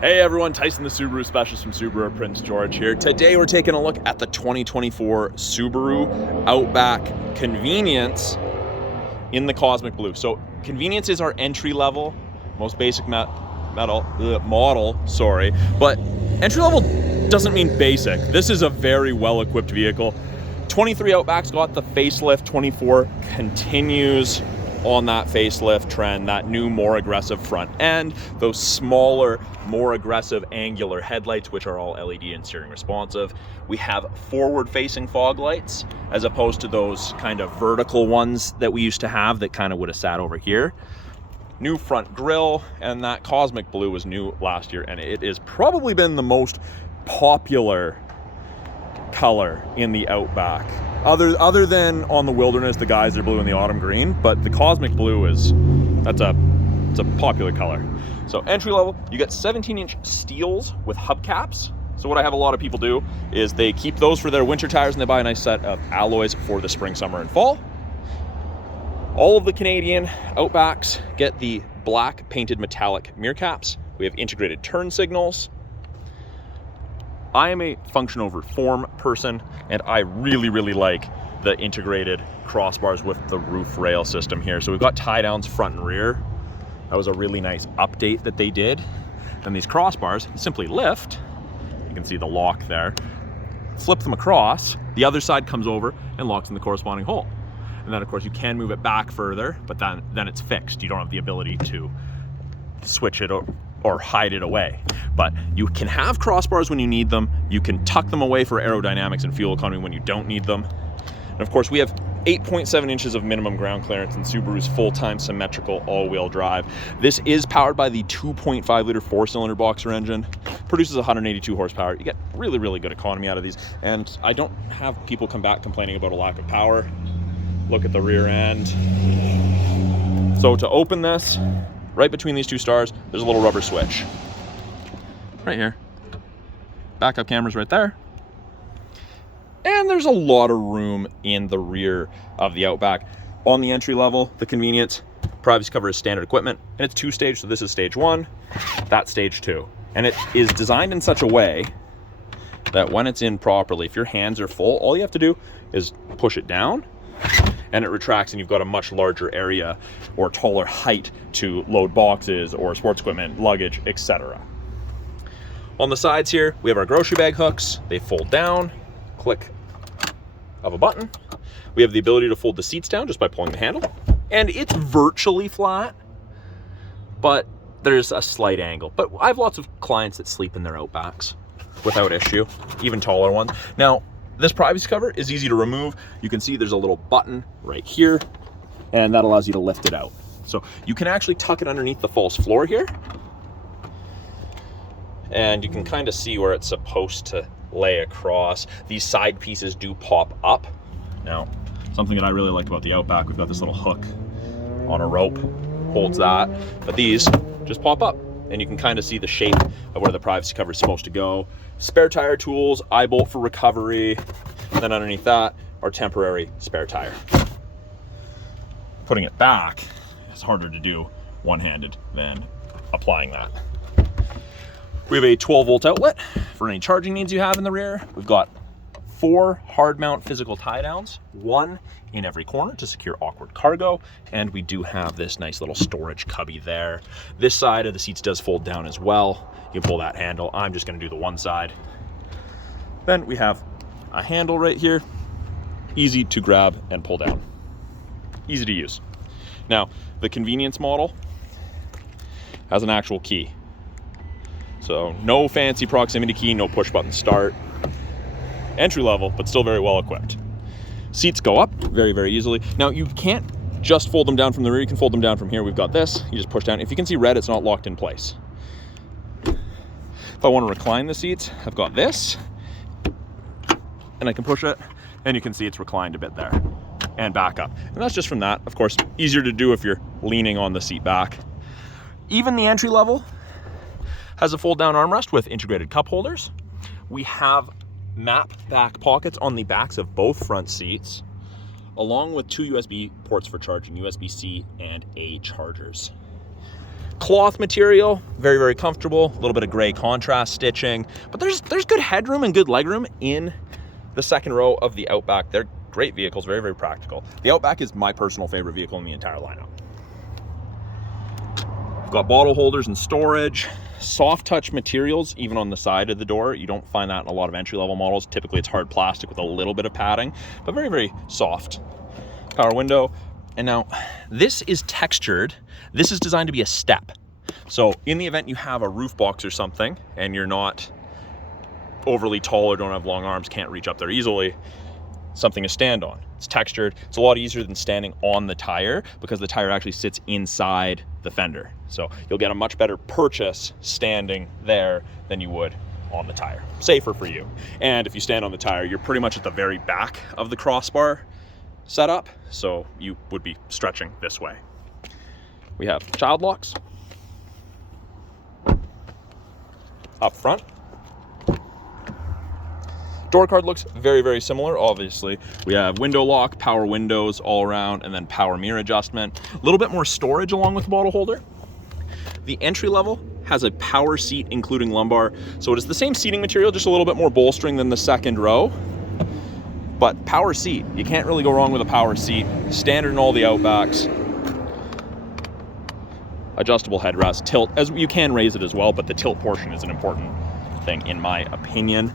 Hey everyone, Tyson the Subaru specialist from Subaru Prince George here. Today we're taking a look at the 2024 Subaru Outback Convenience in the Cosmic Blue. So Convenience is our entry level, most basic model, but entry level doesn't mean basic. This is a very well equipped vehicle. 23 Outback's got the facelift, 24 continues on that facelift trend, that new, more aggressive front end, those smaller, more aggressive angular headlights, which are all LED and steering responsive. We have forward-facing fog lights, as opposed to those kind of vertical ones that we used to have that kind of would have sat over here. New front grille, and that Cosmic Blue was new last year, and it has probably been the most popular color in the Outback. Other than on the Wilderness, the Geyser Blue and the Autumn Green, but the Cosmic Blue it's a popular color. So entry level, you get 17-inch steels with hubcaps. So what I have a lot of people do is they keep those for their winter tires and they buy a nice set of alloys for the spring, summer, and fall. All of the Canadian Outbacks get the black painted metallic mirror caps. We have integrated turn signals. I am a function over form person, and I really like the integrated crossbars with the roof rail system here. So we've got tie downs front and rear. That was a really nice update that they did. And these crossbars simply lift. You can see the lock there. Flip them across, the other side comes over and locks in the corresponding hole. And then of course you can move it back further, but then it's fixed. You don't have the ability to switch it or hide it away. But you can have crossbars when you need them. You can tuck them away for aerodynamics and fuel economy when you don't need them. And of course we have 8.7 inches of minimum ground clearance in Subaru's full-time symmetrical all-wheel drive. This is powered by the 2.5 liter 4-cylinder boxer engine. Produces 182 horsepower. You get really good economy out of these. And I don't have people come back complaining about a lack of power. Look at the rear end. So to open this, right between these two stars, there's a little rubber switch. Right here. Backup camera's right there. And there's a lot of room in the rear of the Outback. On the entry level, the Convenience, privacy cover is standard equipment, and it's 2-stage, so this is stage 1, that's stage 2. And it is designed in such a way that when it's in properly, if your hands are full, all you have to do is push it down, and it retracts, and you've got a much larger area or taller height to load boxes or sports equipment, luggage, etc. On the sides here, we have our grocery bag hooks. They fold down, click of a button. We have the ability to fold the seats down just by pulling the handle, and it's virtually flat, but there's a slight angle. But I have lots of clients that sleep in their Outbacks without issue, even taller ones. Now, this privacy cover is easy to remove. You can see there's a little button right here, and that allows you to lift it out. So you can actually tuck it underneath the false floor here, and you can kind of see where it's supposed to lay across. These side pieces do pop up. Now, something that I really like about the Outback, we've got this little hook on a rope, holds that, but these just pop up, and you can kind of see the shape of where the privacy cover is supposed to go. Spare tire tools, eye bolt for recovery, and then underneath that, our temporary spare tire. Putting it back is harder to do one-handed than applying that. We have a 12-volt outlet for any charging needs you have in the rear. We've got 4 hard mount physical tie downs, 1 in every corner to secure awkward cargo, and we do have this nice little storage cubby there. This side of the seats does fold down as well. You can pull that handle. I'm just going to do the one side. Then we have a handle right here, easy to grab and pull down, easy to use. Now, the Convenience model has an actual key. So no fancy proximity key, no push button start. Entry level, but still very well equipped. Seats go up very easily. Now you can't just fold them down from the rear, you can fold them down from here. We've got this, you just push down. If you can see red, it's not locked in place. If I want to recline the seats, I've got this, and I can push it, and you can see it's reclined a bit there, and back up. And that's just from that. Of course, easier to do if you're leaning on the seat back. Even the entry level has a fold down armrest with integrated cup holders. We have map back pockets on the backs of both front seats, along with 2 USB ports for charging, USB-C and A chargers. Cloth material, very, very comfortable. A little bit of gray contrast stitching, but there's good headroom and good legroom in the second row of the Outback. They're great vehicles, very, very practical. The Outback is my personal favorite vehicle in the entire lineup. We've got bottle holders and storage, soft touch materials, even on the side of the door. You don't find that in a lot of entry-level models. Typically it's hard plastic with a little bit of padding, but very, very soft. Power window. And now this is textured. This is designed to be a step. So in the event you have a roof box or something and you're not overly tall or don't have long arms, can't reach up there easily, something to stand on. It's textured. It's a lot easier than standing on the tire because the tire actually sits inside the fender. So you'll get a much better purchase standing there than you would on the tire. Safer for you. And if you stand on the tire, you're pretty much at the very back of the crossbar setup, so you would be stretching this way. We have child locks up front. Door card looks very, very similar, obviously. We have window lock, power windows all around, and then power mirror adjustment. A little bit more storage along with the bottle holder. The entry level has a power seat, including lumbar. So it is the same seating material, just a little bit more bolstering than the second row. But power seat, you can't really go wrong with a power seat. Standard in all the Outbacks. Adjustable headrest, tilt, as you can raise it as well, but the tilt portion is an important thing in my opinion.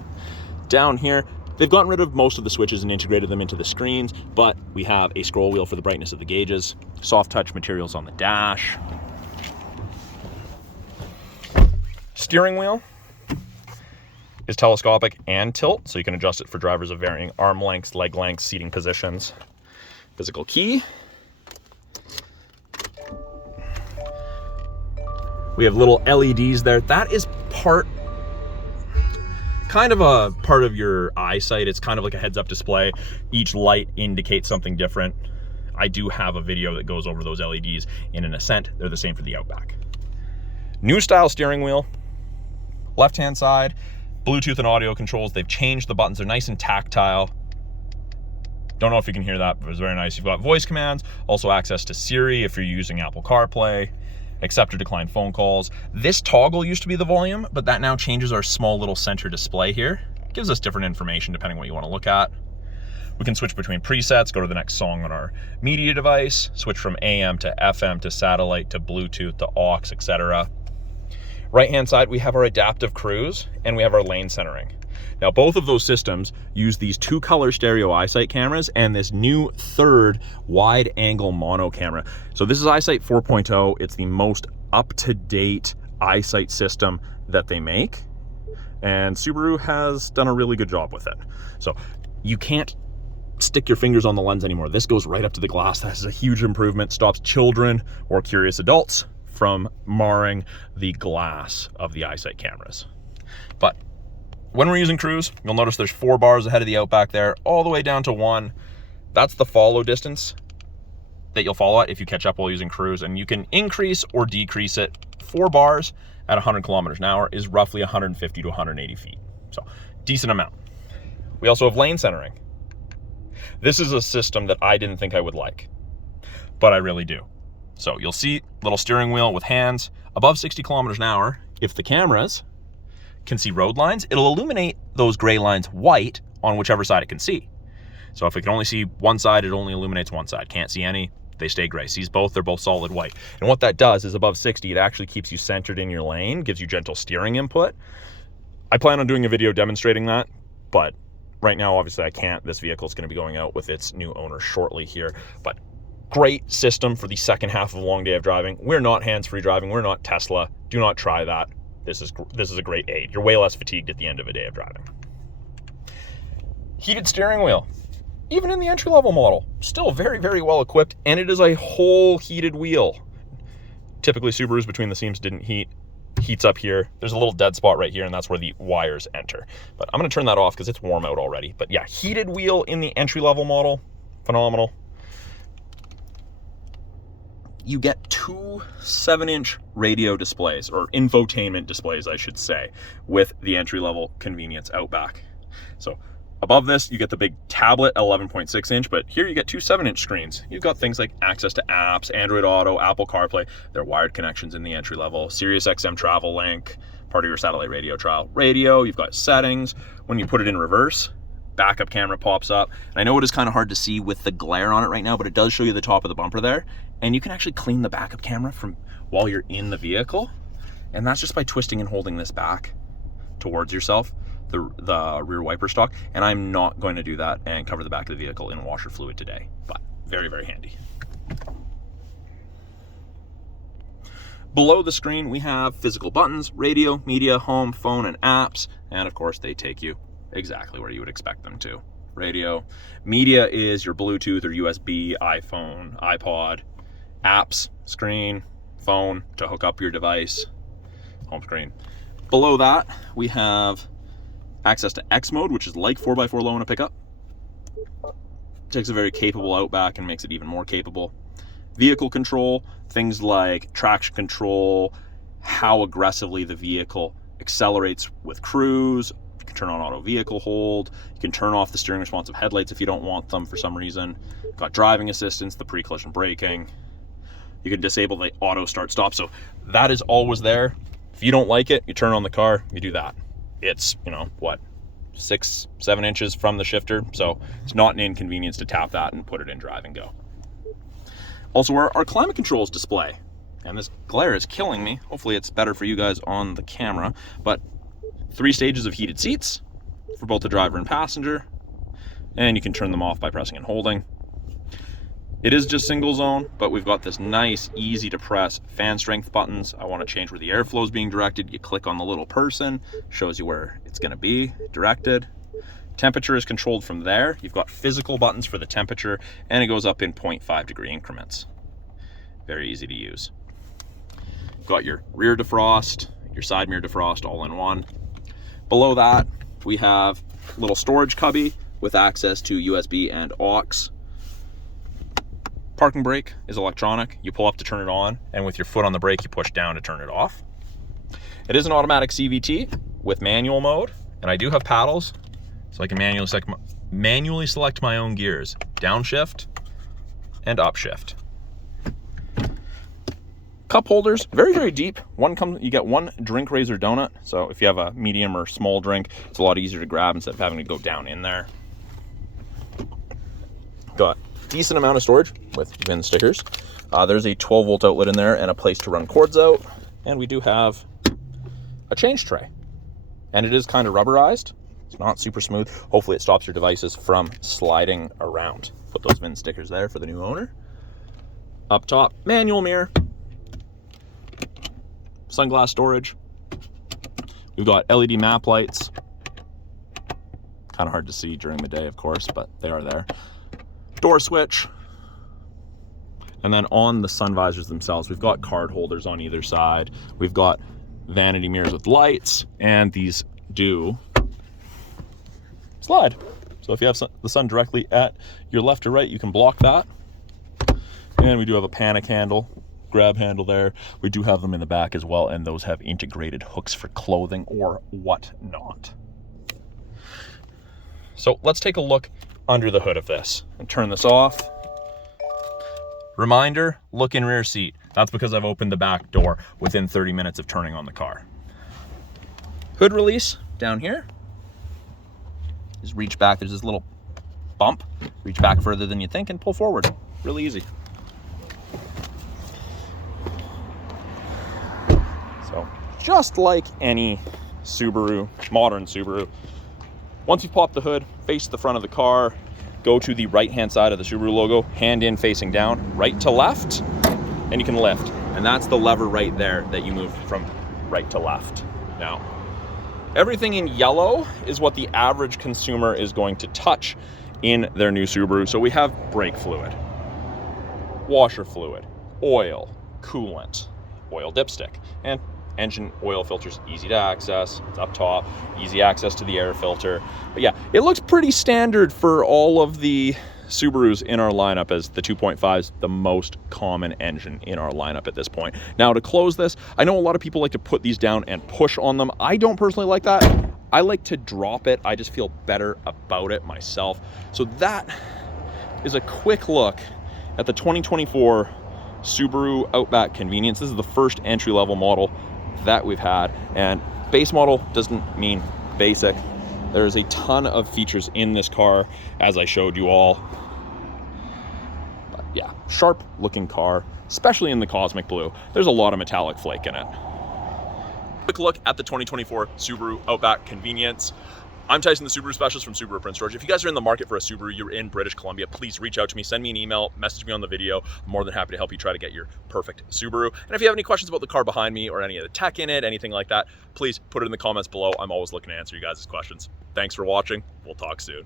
Down here, they've gotten rid of most of the switches and integrated them into the screens, but we have a scroll wheel for the brightness of the gauges, soft touch materials on the dash. Steering wheel is telescopic and tilt, so you can adjust it for drivers of varying arm lengths, leg lengths, seating positions. Physical key. We have little LEDs there. That is kind of a part of your eyesight. It's kind of like a heads-up display. Each light indicates something different. I do have a video that goes over those LEDs in an Ascent. They're the same for the Outback. New style steering wheel. Left-hand side, Bluetooth and audio controls. They've changed the buttons. They're nice and tactile. Don't know if you can hear that, but it's very nice. You've got voice commands, also access to Siri if you're using Apple CarPlay, accept or decline phone calls. This toggle used to be the volume, but that now changes our small little center display here. It gives us different information depending on what you want to look at. We can switch between presets, go to the next song on our media device, switch from AM to FM to satellite to Bluetooth to aux, etc. Right-hand side, we have our adaptive cruise and we have our lane centering. Now, both of those systems use these 2-color stereo Eyesight cameras and this new third wide-angle mono camera. So this is Eyesight 4.0. It's the most up-to-date Eyesight system that they make, and Subaru has done a really good job with it. So you can't stick your fingers on the lens anymore. This goes right up to the glass. That is a huge improvement. Stops children or curious adults from marring the glass of the Eyesight cameras. But when we're using cruise, you'll notice there's 4 bars ahead of the Outback there, all the way down to 1. That's the follow distance that you'll follow at if you catch up while using cruise, and you can increase or decrease it. 4 bars at 100 kilometers an hour is roughly 150 to 180 feet. So decent amount. We also have lane centering. This is a system that I didn't think I would like, but I really do. So you'll see little steering wheel with hands above 60 kilometers an hour. If the cameras can see road lines, it'll illuminate those gray lines white on whichever side it can see. So if it can only see one side, it only illuminates one side. Can't see any, they stay gray. Sees both, they're both solid white. And what that does is above 60, it actually keeps you centered in your lane, gives you gentle steering input. I plan on doing a video demonstrating that, but right now, obviously I can't. This vehicle is going to be going out with its new owner shortly here, but great system for the second half of a long day of driving. We're not hands-free driving. We're not Tesla. Do not try that. This is a great aid. You're way less fatigued at the end of a day of driving. Heated steering wheel. Even in the entry-level model, still very, very well equipped, and it is a whole heated wheel. Typically, Subarus between the seams didn't heat. Heats up here. There's a little dead spot right here, and that's where the wires enter. But I'm going to turn that off because it's warm out already. But yeah, heated wheel in the entry-level model, phenomenal. You get 2 7-inch radio displays, or infotainment displays, I should say, with the entry-level Convenience Outback. So Above this, you get the big tablet, 11.6 inch, but here you get two 7-inch screens. You've got things like access to apps, Android Auto, Apple CarPlay. There are wired connections in the entry level, Sirius XM travel link, part of your satellite radio trial radio. You've got settings. When you put it in reverse, backup camera pops up. And I know it is kind of hard to see with the glare on it right now, but it does show you the top of the bumper there. And you can actually clean the backup camera from while you're in the vehicle. And that's just by twisting and holding this back towards yourself, the rear wiper stock. And I'm not going to do that and cover the back of the vehicle in washer fluid today, but very, very handy. Below the screen, we have physical buttons, radio, media, home, phone, and apps. And of course, they take you exactly where you would expect them to. Radio. Media is your Bluetooth or USB, iPhone, iPod. Apps, screen, phone to hook up your device, home screen. Below that, we have access to X mode, which is like 4x4 low in a pickup. Takes a very capable Outback and makes it even more capable. Vehicle control, things like traction control, how aggressively the vehicle accelerates with cruise. You can turn on auto vehicle hold. You can turn off the steering responsive headlights if you don't want them for some reason. Got driving assistance, the pre-collision braking. You can disable the auto start stop. So that is always there. If you don't like it, you turn on the car, you do that. It's, you know, what, 6-7 inches from the shifter. So it's not an inconvenience to tap that and put it in drive and go. Also, our climate controls display, and this glare is killing me. Hopefully it's better for you guys on the camera, but 3 stages of heated seats for both the driver and passenger, and you can turn them off by pressing and holding. It is just single zone, but we've got this nice, easy to press fan strength buttons. I want to change where the airflow is being directed. You click on the little person, shows you where it's going to be directed. Temperature is controlled from there. You've got physical buttons for the temperature, and it goes up in 0.5 degree increments. Very easy to use. You've got your rear defrost, your side mirror defrost all in one. Below that, we have a little storage cubby with access to USB and aux. Parking brake is electronic. You pull up to turn it on, and with your foot on the brake, you push down to turn it off. It is an automatic CVT with manual mode, and I do have paddles, so I can manually select my own gears. Downshift and upshift. Cup holders, very, very deep. You get one drink razor donut. So if you have a medium or small drink, it's a lot easier to grab instead of having to go down in there. Got decent amount of storage with VIN stickers. There's a 12-volt outlet in there and a place to run cords out. And we do have a change tray. And it is kind of rubberized. It's not super smooth. Hopefully it stops your devices from sliding around. Put those VIN stickers there for the new owner. Up top, manual mirror. Sunglass storage. We've got LED map lights. Kind of hard to see during the day, of course, but they are there. Door switch. And then on the sun visors themselves, we've got card holders on either side. We've got vanity mirrors with lights, and these do slide. So if you have the sun directly at your left or right, you can block that. And we do have a panic handle, grab handle there. We do have them in the back as well, and those have integrated hooks for clothing or whatnot. So let's take a look under the hood of this and turn this off. Reminder, look in rear seat. That's because I've opened the back door within 30 minutes of turning on the car. Hood release down here. Just reach back, there's this little bump. Reach back further than you think and pull forward. Really easy. So just like any Subaru, modern Subaru, once you pop the hood, face the front of the car, go to the right-hand side of the Subaru logo, hand in facing down, right to left, and you can lift. And that's the lever right there that you move from right to left. Now, everything in yellow is what the average consumer is going to touch in their new Subaru. So we have brake fluid, washer fluid, oil, coolant, oil dipstick, and engine oil filters, easy to access. It's up top, easy access to the air filter. But yeah, it looks pretty standard for all of the Subarus in our lineup, as the 2.5 is the most common engine in our lineup at this point. Now to close this, I know a lot of people like to put these down and push on them. I don't personally like that. I like to drop it. I just feel better about it myself. So that is a quick look at the 2024 Subaru Outback Convenience. This is the first entry-level model that we've had, and base model doesn't mean basic. There's a ton of features in this car, as I showed you all. But yeah, sharp looking car, especially in the cosmic blue. There's a lot of metallic flake in it. Quick look at the 2024 Subaru Outback Convenience. I'm Tyson, the Subaru specialist from Subaru Prince George. If you guys are in the market for a Subaru, you're in British Columbia, please reach out to me, send me an email, message me on the video. I'm more than happy to help you try to get your perfect Subaru. And if you have any questions about the car behind me or any of the tech in it, anything like that, please put it in the comments below. I'm always looking to answer you guys' questions. Thanks for watching. We'll talk soon.